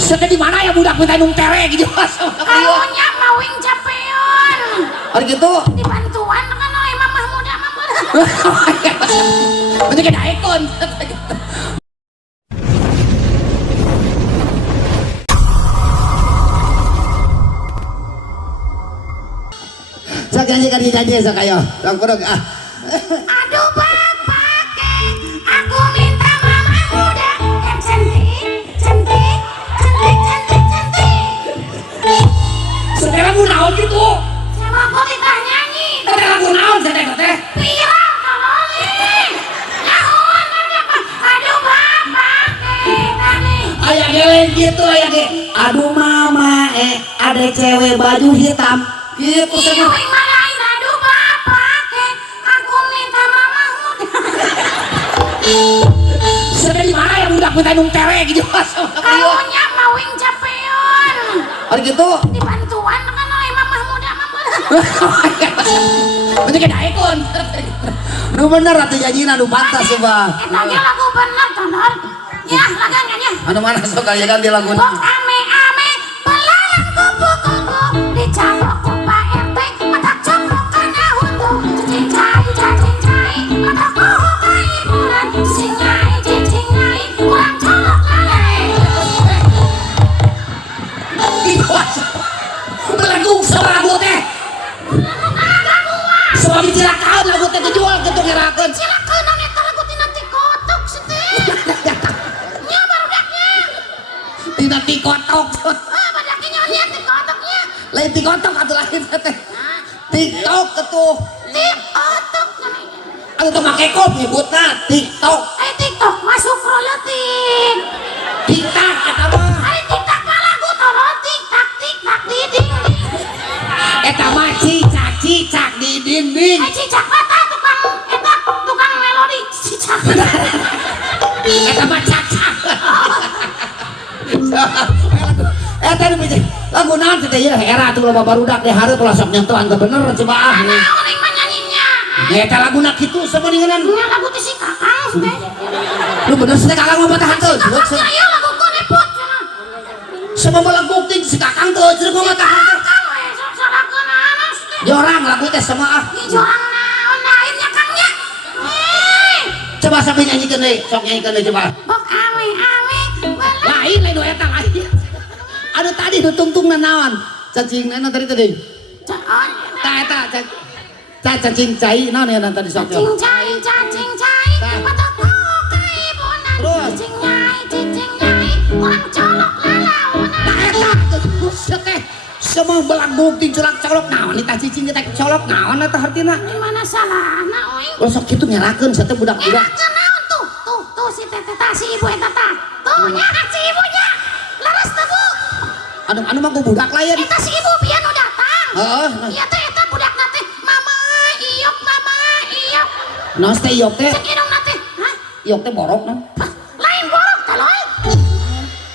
Sedih di mana ya budak minta nung tere gitu mas. Kamunya mawing capeon. Hari gitu. Dibantuan kan oleh mamah muda mamah. Banyak ada ikon. Saya janji sa kayo. Sang kurang ah. Aduh bapak ke, aku minta mamah muda yang cantik, cantik, cantik, cantik, cantik. Sedih lagu naon gitu. Sama kok ditah nyanyi. Sedih lagu naon sedih teh. Viral kalau nih. Naon ada apa? Aduh bapak ke, tadi. Ayah geleng gitu ayah ge. Aduh mama ada cewek baju hitam. Gitu Iya, sama. marahin aduh bapak ke, aku minta mamah muda. Sedih di mana ya budak minta nung tere gitu mas. Kamunya mawing capeon. Hari gitu. Dibantuan kan oleh mamah muda mamah. Banyak ada ikon. Nu bener atuh janjina nu pantas coba. Eta ge lagu bener tonton. Ya, lagangannya. Anu mana sok aya ganti lagu. Bok ame-ame, belalang kupu-kupu, dicambok ku Pak RT, mata cokok kana huntu, cicing-cai, cacing-cai, mata koho ka hiburan, cicing-nyai, cicing-nyai, kurang colok lalai. Lagu sama lagu teh. Sebab dicilakaun lagu teh dijual gitu ngerakeun. Cilakeun eta lagu tina tikotok sih teh. Nya barudaknya. Tina tikotok. Ah, badaknya nyonya tikotoknya. Lain tikotok atuh lain teh. TikTok atuh. Tikotok nya. Atuh teu make kop nyebutna TikTok. TikTok masuk roletik. TikTok eta mah. TikTok mah lagu tolong tik-tak tik-tak di dinding. Eta mah cicak-cicak di dinding. Cicak mata tukang melodi cicak. Eta mah cacak. Eta nu bisa lagu naon teh ya era tuh loba barudak deh hareup lah sok nyentuhan teh bener coba ah. Naon yang nyanyinya? Eta laguna kitu sabeningan. Nya lagu teh si Kakang teh. Lu bener sih kakang mau patah hanteu. Nya lagu konepot cenah. Sama bola bukti si kakang teu jeung mau patah hanteu. Kakang we sok salakeun anas teh. Jorang lagu teh sama ah. Ih jorang naon lainnya Kangnya. Coba sampai nyanyikan deh, sok nyanyikan deh coba. Bok ame-ame Lain lain eta lain. Aduh tadi nu tungtung naon? Cacing naon tadi tadi? Caon. Ta cacing cai naon ya tadi sok. Cacing cai, mata koho ka hiburan, cicing-nyai, cicing-nyai, kurang colok lalaunan. Eta buset teh. Semua belang bukti colok naon eta cicing kita colok naon eta hartina? Gimana salahna euy? Lo sok kitu nyerakeun sateu budak-budak. Nyerakeun naon tuh si teh si ibu eta tah. Tuh nya si ibunya. Laras teh Bu. Anu mah ku budak lain. Eta si ibu pian nu datang. Heeh. Ieu teh eta budakna teh mama iok. Naon teh iok teh? Cek indungna teh. Hah? Iok teh borok naon? Lain borok teh loy.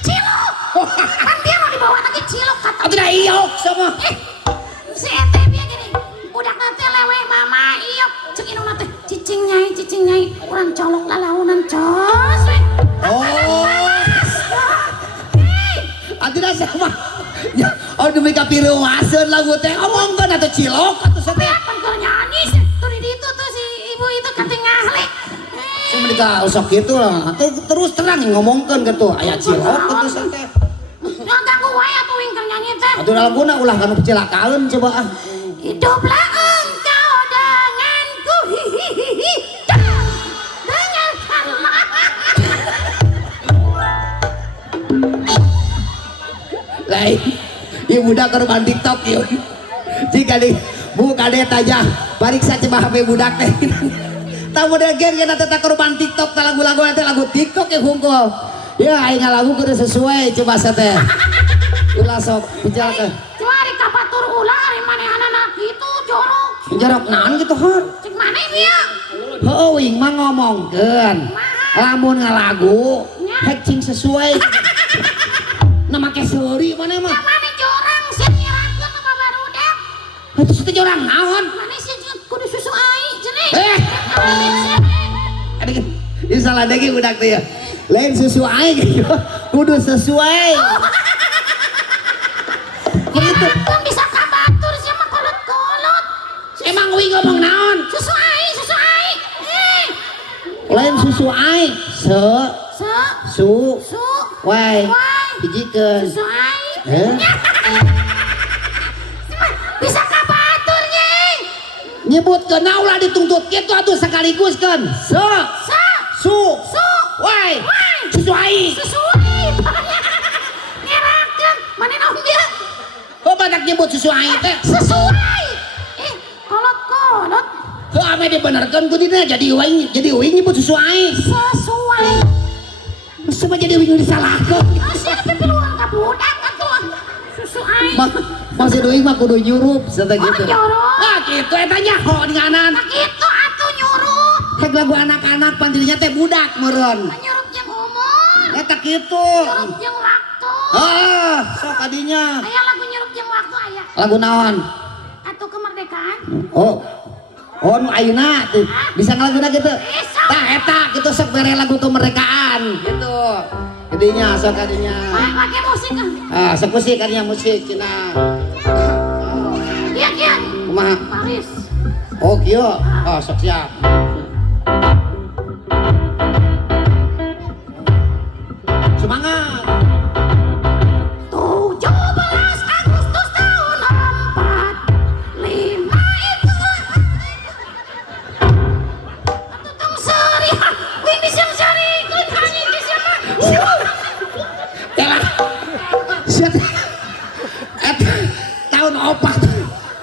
Ciluk. Kan dia mau dibawa lagi ciluk kata. Atuh da iok sama. Si eta pian gini. Budakna teh lewe mama iok. Cek indungna teh cicing nyai kurang colok lalaunan cos we. Oh. Atina sama. Ya, oh demi kapiruaseun lagu teh ngomongkeun atuh cilok atuh sampe. Pan keur nyanyi tuh di ditu tuh si ibu itu kating ngahle. Cuma dika usok kitu lah. Atuh terus terang ngomongkeun gitu aya cilok atuh sampe. Jangan ganggu wae atuh wing keur nyanyi teh. Atuh laguna ulah kanu kecelakaan coba ah. Hiduplah engkau denganku hihihi. Dengarkanlah. Lain. Ieu budak keur main TikTok ieu. Jika di buka deh aja pariksa coba HP budak teh. Tah model gen kana teh keur main TikTok tah lagu-lagu teh lagu TikTok ya hungkul. Ya aing lagu kudu sesuai coba sa teh. Ulah sok bicara Cuma ari kabatur ulah ari manehanana kitu jorok. jorok naon gitu heuh. Cek maneh dia? Heuh wing mah ngomongkeun. Lamun ngalagu hek cing sesuai. Na make seuri mana mah? Maneh jorang sieun nyerakeun ka barudak. Atuh teh jorang naon? Maneh sieun kudu susu ai cenah. Aduh, ini salah dagi budak teh ya. lain sesuai gitu. Kudu sesuai. Begitu. Kan bisa kabatur sih mah kolot-kolot. Emang wi ngomong naon? Sesuai. Lain sesuai. Se Se su su wai wai hijikeun. sesuai. Bisa kabatur Nyai. Nyebutkeun ulah dituntut kitu atuh sekaligus kan. Se Se su su wai wai sesuai. sesuai. Ngerakeun mana naon dia? Kok badak nyebut sesuai teh? Sesuai. Kolot-kolot. Kok ame dibenerkeun ku dina jadi uing nyebut sesuai. Sesuai. Sama jadi uing disalahkeun. Siapa piluan ka budak atuh. Sesuai. Masih uing mah kudu nyurup serta gitu. Jorok. Ah gitu eta nyaho dinganan. Nah gitu atuh nyuruh. Hek lagu anak-anak pandirinya teh budak meureun. Nyuruh jeung umur. Eta kitu. Nyuruh jeung waktu. Ah, sok adinya. Aya lagu nyuruh jeung waktu aya. Lagu naon? Atuh kemerdekaan. Oh nu ayeuna tuh bisa ngalaguna gitu. Bisa. Tah eta kitu sok bere lagu kemerdekaan gitu. Gedinya sok adinya. Pakai musik kan. Ah, sok musik adinya musik cenah. Iya. Kumaha? Paris. Oh kieu. Oh sok siap. Semangat. 17 Agustus tahun 45 itu. Atuh tong seri. Wing di seri kun hanya di siapa? Telah. Set.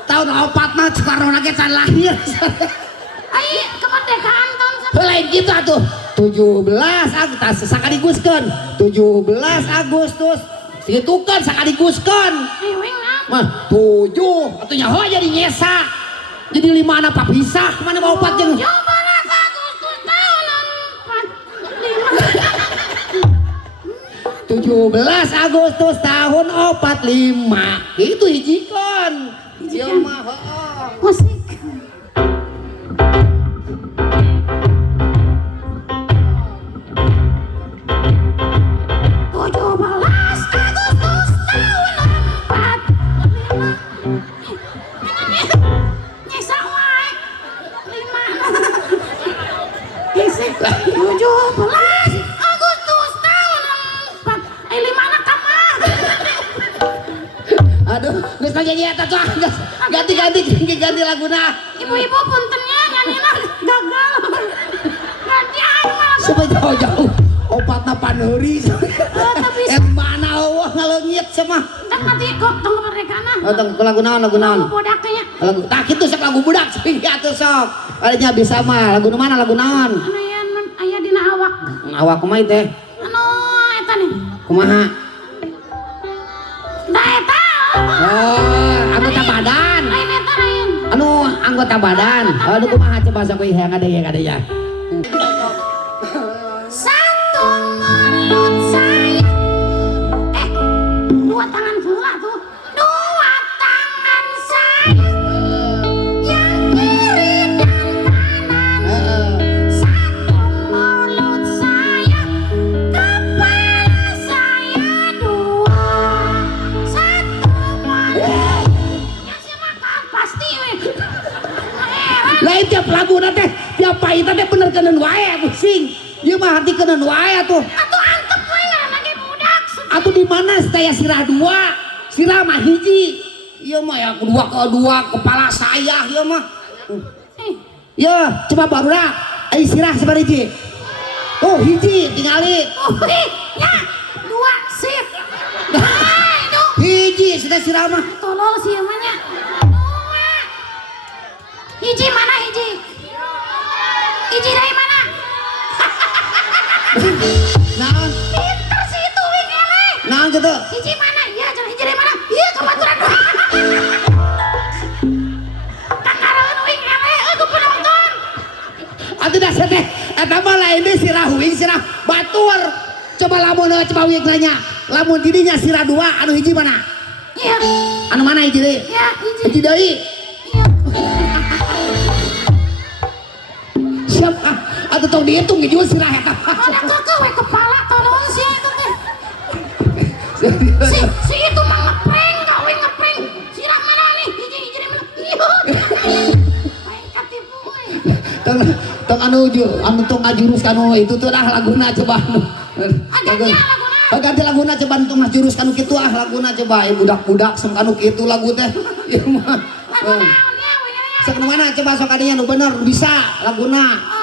Tahun opat mah Soekarno ge can lahir. Ai kemerdekaan tahun Lain gitu atuh 17 Agustus sakadiguskeun 17 Agustus situkan sakadiguskeun wing lah. mah 7 atuh nyaho jadi nyesa jadi 5 anak papisah mana mau 4 jeung 17 Agustus tahun 45. 17 Agustus tahun 45 itu hijikon ieu mah Musik. Geus nyanyi eta tuh ganti laguna. Ibu-ibu puntennya nyanyilah gagal. Ganti aing mah. Supaya jauh-jauh opatna paneuri. Mana eueuh ngaleungit cenah. Tang nanti kok tong kemerdekaan. Oh tong lagu naon? Budak teh nya. Lagu tah kitu sok lagu budak sing atuh sok. Nya bisa mah lagu nu mana lagu naon? Anu aya dina awak. Awak kumaha teh? Anu eta nih. Kumaha? Da eta. Oh, anggota badan. Lain eta lain. Anu anggota badan. Aduh kumaha coba sok yang ada ya. Satu mulut saya. Dua tangan heula tuh. Dua tangan saya. Yang kiri dan kanan. Satu mulut saya. Kepala saya dua. Satu mulut. Ya siapa kan pasti we. Lain tiap lagu teh tiap pahita teh bener keuneun wae pusing. Ieu mah hati keuneun wae atuh. Atuh antep we ngaranna ge budak. Atuh di mana saya sirah dua, sirah mah hiji. Ieu mah ya kedua kepala saya ieu mah. Ya, coba barudak. Ai sirah sabari hiji. Oh, hiji tingali. Ya, dua sip. Hiji sudah sirah mah. Tolol sih emangnya. Dua. Hiji mana hiji? Hiji dari mana? Naon? Pinter sih itu wing ele. Naon gitu? Hiji mana? Iya, jangan hiji dari mana? Iya, kebetulan. Kakareun wing ele, aku penonton. Atuh dasar teh eta mah lain deui sirah huing sirah batur. Coba lamun coba wiek nanya. Lamun didinya sirah dua anu hiji mana? Iya. Anu mana hiji deui? Iya, hiji. Hiji deui. Iya. Siap Atuh tong dihitung gitu sirah eta. Ada kakak kepala tolong sih itu teh. Si itu mah ngeprank, gawe ngeprank. Sirah mana nih? Hiji mana? Main katipu we. Tong anu tong ngajurus kanu itu tuh dah laguna coba anu. Ganti laguna. Ganti laguna coba tong ngajurus kanu kitu laguna coba budak-budak sem kanu kitu lagu teh. Ieu mah. Laguna naon ya we. Sok mana coba sok adinya nu bener bisa laguna.